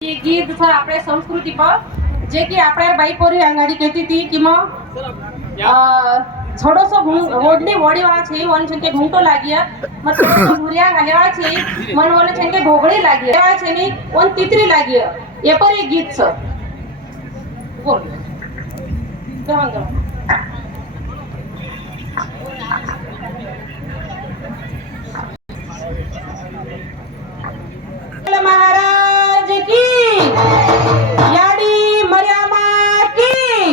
ये गीत छ आपल्या संस्कृती पर जे की आपल्या बाईपोरी अंगाडी कहती थी कि छोडोसो ओढणी वडीवाळा छे वन छे के घूंटो लागिया मत छोडोसो भुरिया घालेवाळा छे मन वन छे के भोगड़ी लागिया वाळा छे नी वन तित्री लागिया ये पर ये गीत छ बोल गवांग महाराज की याडी मर्यामा की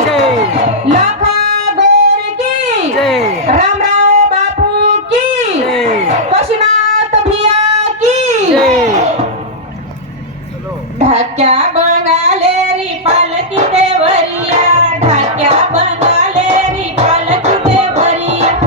लाखा गोर की रामराव बापू की काशीनाथ भिया की ढाक्या बंगाले री पालकी देवरिया ढाक्या बंगाले री पालकी देवरिया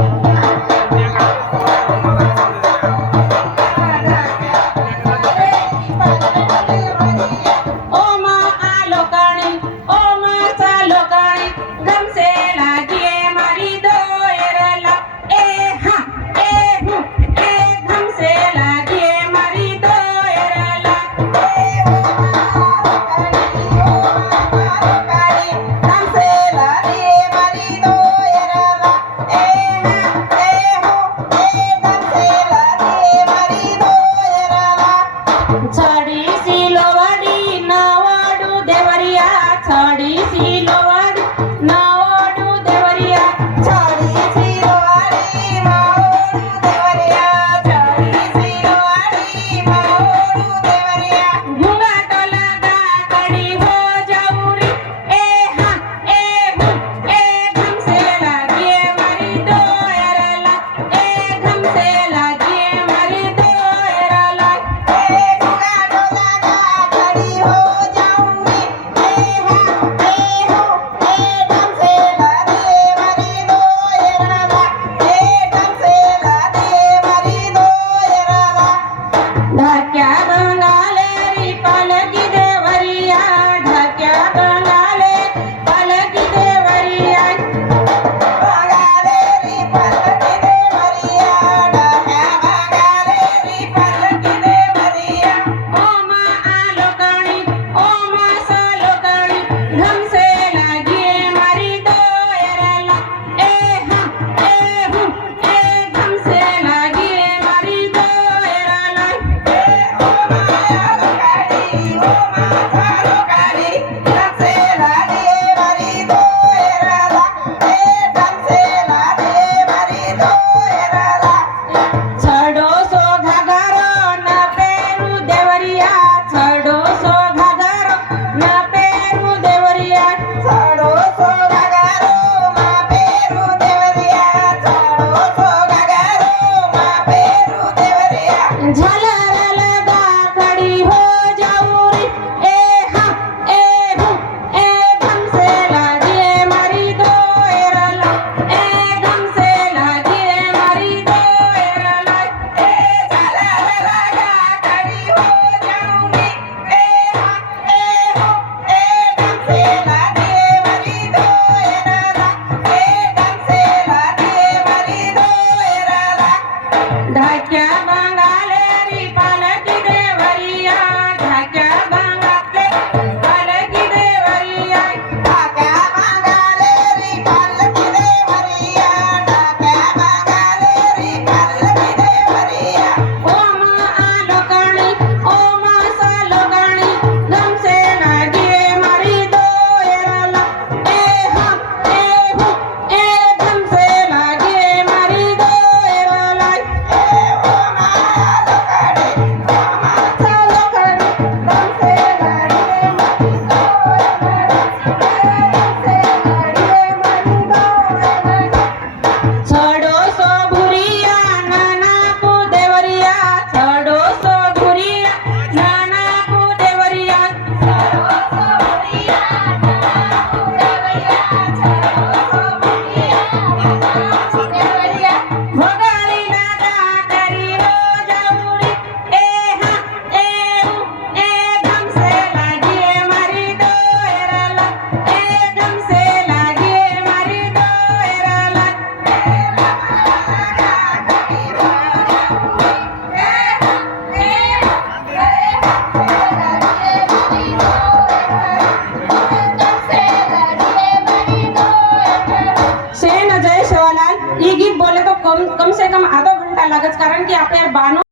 कम से कम आधा घंटा लागत कारण की आपल्या बानो